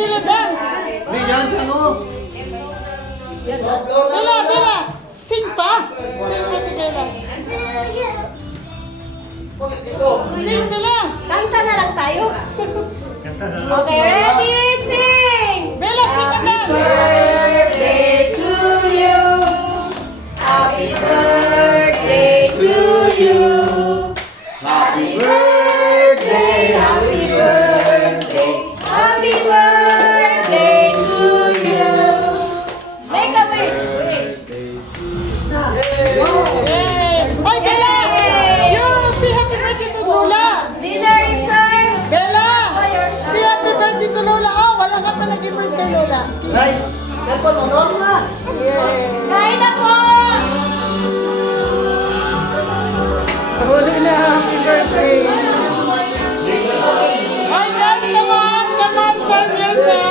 Bella, dance. Yan, ano? Bella. Sing pa. Sing pa si Bella. Sing, Bella. Kanta na lang tayo. Okay, ready, sing! Bella, sing na dance. Birthday to you. Happy birthday to you. Happy birthday! Happy birthday. Happy birthday to you. Make a wish. Yay! Hoy, Bella! You say happy birthday to Lola. Dinner is served. Bella! Say happy birthday to Lola. Oh, wala ka pa nag-impress kay Lola. Guys, cellphone mo, no? Yay! Kain na po. Huli na, happy birthday. Hi guys, come on, serve yourself.